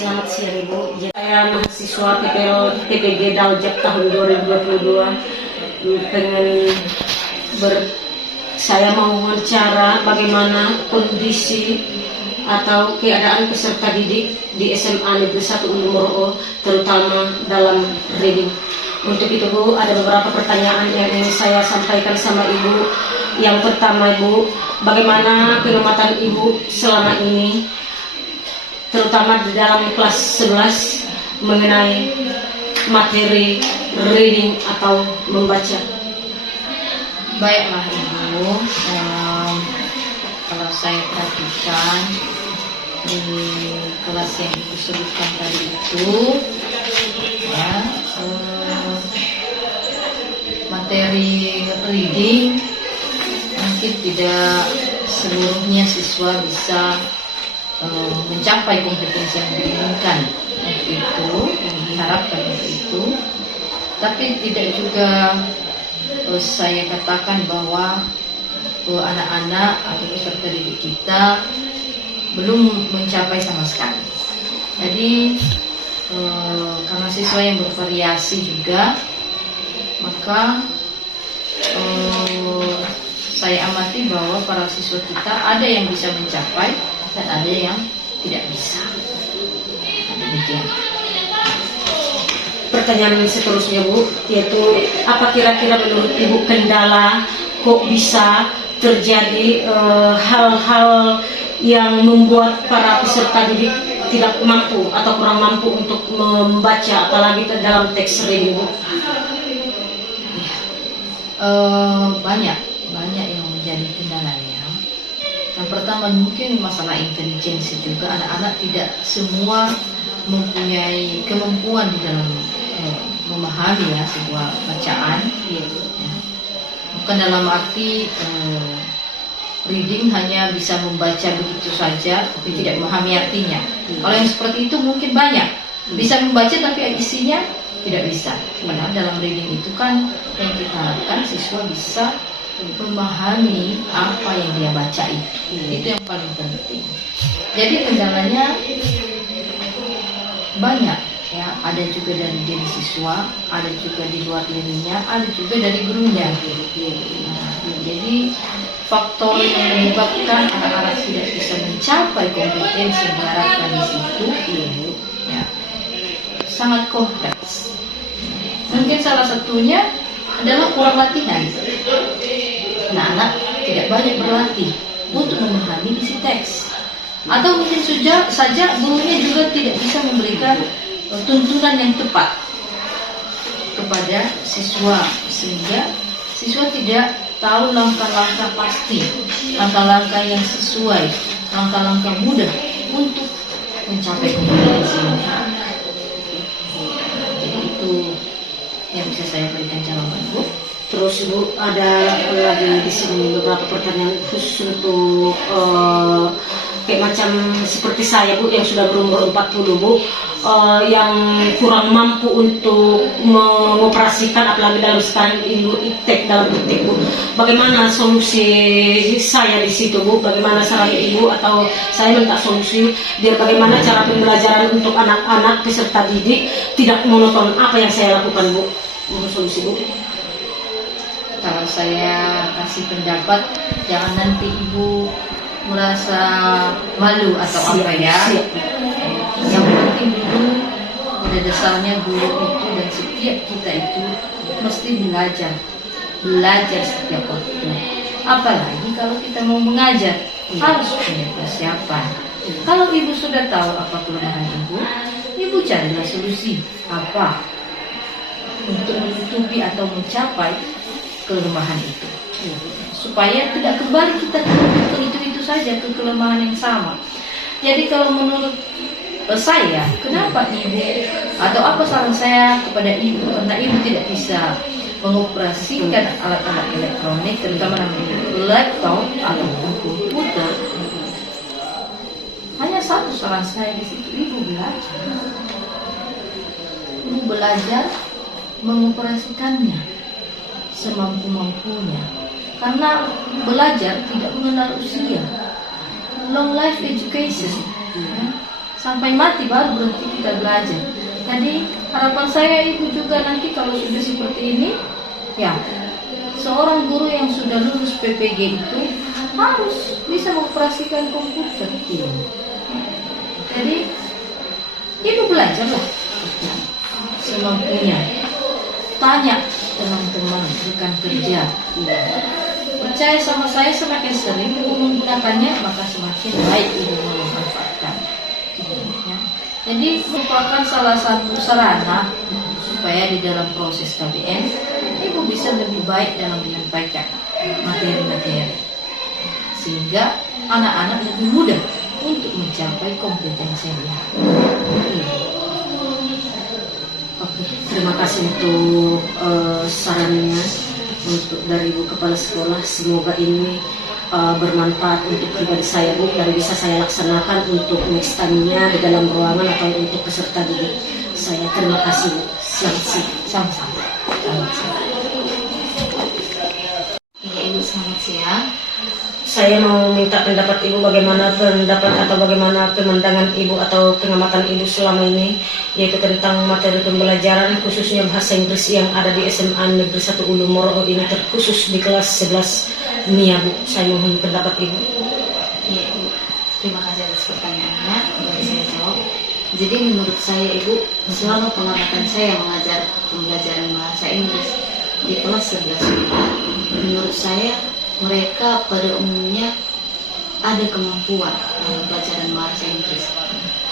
Selamat siang Ibu. Saya mahasiswa TPG Daljak tahun 2022. Saya mau wawancara bagaimana kondisi atau keadaan peserta didik di SMA Negeri 1 Ulumoro'o, terutama dalam reading. Untuk itu Bu, ada beberapa pertanyaan yang ingin saya sampaikan sama Ibu. Yang pertama Ibu, bagaimana pengamatan Ibu selama ini, terutama di dalam kelas 11 mengenai materi reading atau membaca? Baiklah Ibu, kalau saya perhatikan di kelas yang Ibu sebutkan tadi itu, ya, materi reading mungkin tidak seluruhnya siswa bisa mencapai kompetensi yang diinginkan itu, yang diharapkan itu. Tapi tidak juga saya katakan bahwa anak-anak atau peserta didik kita belum mencapai sama sekali. Jadi karena siswa yang bervariasi juga, maka saya amati bahwa para siswa kita ada yang bisa mencapai dan ada yang tidak bisa. Demikian. Pertanyaan seterusnya Bu, yaitu apa kira-kira menurut Ibu kendala kok bisa terjadi hal-hal yang membuat para peserta didik tidak mampu atau kurang mampu untuk membaca, apalagi dalam teks reading Bu? Banyak yang menjadi kendalanya. Yang pertama mungkin masalah intelijensi juga. Anak-anak tidak semua mempunyai kemampuan di dalam memahami ya sebuah bacaan. Ya. Bukan dalam arti reading hanya bisa membaca begitu saja tapi tidak memahami artinya. Kalau yang seperti itu mungkin banyak. Bisa membaca tapi isinya tidak bisa. Padahal dalam reading itu kan yang kita harapkan siswa bisa memahami apa yang dia baca itu. Itu yang paling penting. Jadi kendalanya banyak ya, ada juga dari diri siswa, ada juga di luar dirinya, ada juga dari gurunya. Jadi faktor yang menyebabkan anak-anak tidak bisa mencapai kompetensi yang diharapkan di situ ya, sangat kompleks. Mungkin salah satunya adalah kurang latihan. Anak-anak tidak banyak berlatih untuk memahami isi teks. Atau mungkin saja gurunya juga tidak bisa memberikan tuntunan yang tepat kepada siswa, sehingga siswa tidak tahu langkah-langkah pasti, langkah-langkah yang sesuai, langkah-langkah mudah untuk mencapai kompetensinya. Jadi itu yang bisa saya berikan jawaban Bu. Terus Bu, ada lagi di sini beberapa pertanyaan khusus untuk kayak macam seperti saya Bu yang sudah berumur 40 Bu, yang kurang mampu untuk mengoperasikan, apalagi dalam sekarang ilmu iptek, dalam iptek Bu. Bagaimana solusi saya di situ Bu? Bagaimana saran Ibu atau saya minta solusi biar bagaimana cara pembelajaran untuk anak-anak peserta didik tidak monoton? Apa yang saya lakukan Bu? Mohon solusi Bu. Kalau saya kasih pendapat, jangan nanti Ibu merasa malu atau apa ya. Yang penting dulu pada dasarnya guru itu dan setiap kita itu mesti belajar setiap waktu. Apalagi kalau kita mau mengajar, harus punya persiapan. Kalau Ibu sudah tahu apa kelemahan Ibu carilah solusi apa untuk menutupi atau mencapai kelemahan itu, supaya tidak kembali kita ke itu saja, ke kelemahan yang sama. Jadi kalau menurut saya, kenapa Ibu atau apa saran saya kepada Ibu, karena Ibu tidak bisa mengoperasikan alat-alat elektronik, terutama laptop atau komputer, hanya satu saran saya di situ, Ibu belajar mengoperasikannya semampu-mampunya, karena belajar tidak mengenal usia. Long life education, sampai mati baru berhenti kita belajar. Jadi harapan saya Ibu juga nanti kalau sudah seperti ini, ya seorang guru yang sudah lulus PPG itu harus bisa mengoperasikan komputer. Jadi Ibu belajarlah semampunya. Tanya teman-teman rekan kerja. Percaya sama saya, semakin sering Ibu menggunakannya maka semakin baik Ibu memanfaatkan. Jadi merupakan salah satu sarana supaya di dalam proses KBM Ibu bisa lebih baik dalam menyampaikan materi-materi, sehingga anak-anak lebih mudah untuk mencapai kompetensi yang Oke, terima kasih untuk sarannya untuk dari Ibu Kepala Sekolah. Semoga ini bermanfaat untuk pribadi saya, Bu, dan bisa saya laksanakan untuk next time-nya di dalam ruangan atau untuk peserta didik saya. Terima kasih, Bu. Selamat siang. sama-sama. Ya, Ibu, selamat siang. Saya mau minta pendapat Ibu, bagaimana pendapat atau bagaimana pemandangan Ibu atau pengamatan Ibu selama ini, yaitu tentang materi pembelajaran khususnya bahasa Inggris yang ada di SMA Negeri 1 Ulu Moro ini, terkhusus di kelas 11 NIA, Bu. Saya mohon pendapat Ibu. Ya, Ibu. Terima kasih atas pertanyaannya. Dari saya jawab. Jadi menurut saya, Ibu, selama pengamatan saya mengajar pembelajaran bahasa Inggris di kelas 11 NIA, menurut saya mereka pada umumnya ada kemampuan dalam pelajaran bahasa Inggris.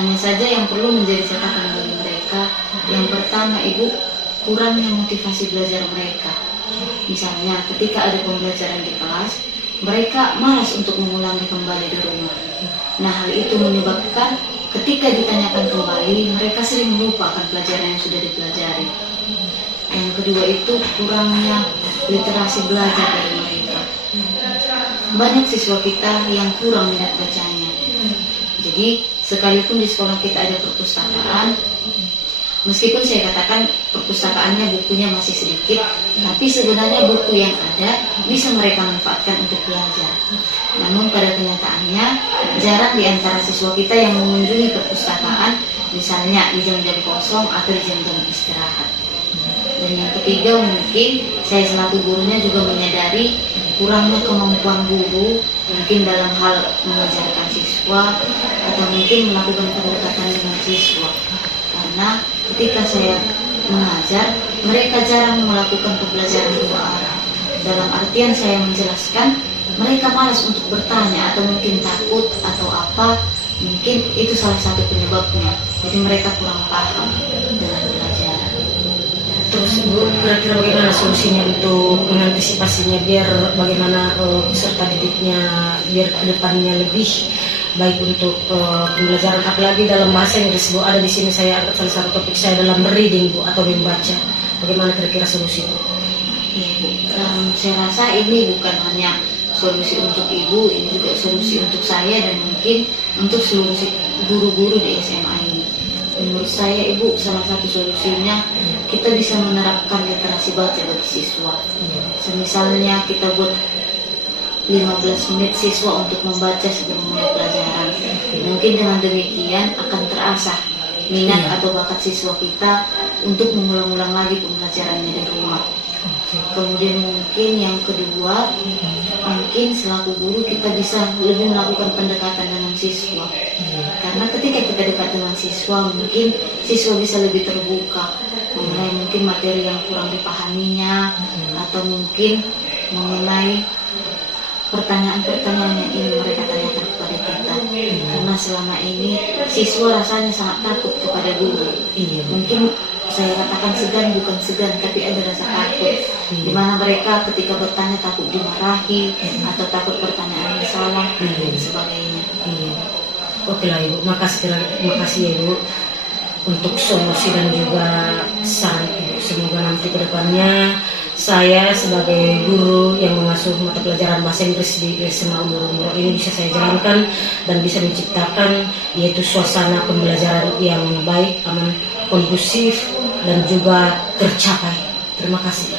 Hanya saja yang perlu menjadi catatan bagi mereka, yang pertama, Ibu, kurangnya motivasi belajar mereka. Misalnya ketika ada pembelajaran di kelas, mereka malas untuk mengulangi kembali di rumah. Nah, hal itu menyebabkan ketika ditanyakan kembali, mereka sering melupakan pelajaran yang sudah dipelajari. Yang kedua itu kurangnya literasi belajar dari mereka. Banyak siswa kita yang kurang minat bacanya. Jadi sekalipun di sekolah kita ada perpustakaan, meskipun saya katakan perpustakaannya bukunya masih sedikit, tapi sebenarnya buku yang ada bisa mereka manfaatkan untuk belajar. Namun pada kenyataannya jarang di antara siswa kita yang mengunjungi perpustakaan, misalnya di jam-jam kosong atau di jam-jam istirahat. Dan yang ketiga, mungkin saya selaku gurunya juga menyadari kurangnya kemampuan guru mungkin dalam hal mengajarkan siswa atau mungkin melakukan pendekatan dengan siswa. Karena ketika saya mengajar, mereka jarang melakukan pembelajaran dua arah. Dalam artian saya menjelaskan, mereka malas untuk bertanya atau mungkin takut atau apa, mungkin itu salah satu penyebabnya. Jadi mereka kurang paham dengan pelajaran. Terus Ibu, kira-kira bagaimana solusinya untuk mengantisipasinya biar bagaimana peserta didiknya biar kedepannya lebih baik untuk pembelajaran, apalagi dalam bahasa Inggris, Bu. Ada di sini saya angkat salah satu topik saya dalam reading, Bu, atau membaca. Bagaimana kira-kira solusi, Bu? Ya, Bu. Saya rasa ini bukan hanya solusi untuk Ibu, ini juga solusi untuk saya dan mungkin untuk seluruh guru-guru di SMA ini. Menurut saya, Ibu, salah satu solusinya kita bisa menerapkan literasi baca bagi siswa. Semisalnya kita buat 15 menit siswa untuk membaca sebelum mulai pelajaran. Mungkin dengan demikian akan terasah minat atau bakat siswa kita untuk mengulang-ulang lagi pembelajarannya di rumah. Kemudian mungkin yang kedua, mungkin selaku guru kita bisa lebih melakukan pendekatan dengan siswa. Karena ketika kita dekat dengan siswa, mungkin siswa bisa lebih terbuka mengenai mungkin materi yang kurang dipahaminya, atau mungkin mengenai pertanyaan-pertanyaan yang ingin mereka tanyakan kepada kita. Karena selama ini siswa rasanya sangat takut kepada guru. Mungkin saya katakan segan, bukan segan, tapi ada rasa takut, di mana mereka ketika bertanya takut dimarahi atau takut pertanyaannya salah dan sebagainya. Oke lah, Ibu, makasih ya, Ibu, untuk solusi dan juga saran Ibu. Semoga nanti ke depannya saya sebagai guru yang mengasuh mata pelajaran bahasa Inggris di SMA Moro ini bisa saya jalankan dan bisa menciptakan yaitu suasana pembelajaran yang baik, aman, kondusif, dan juga tercapai. Terima kasih.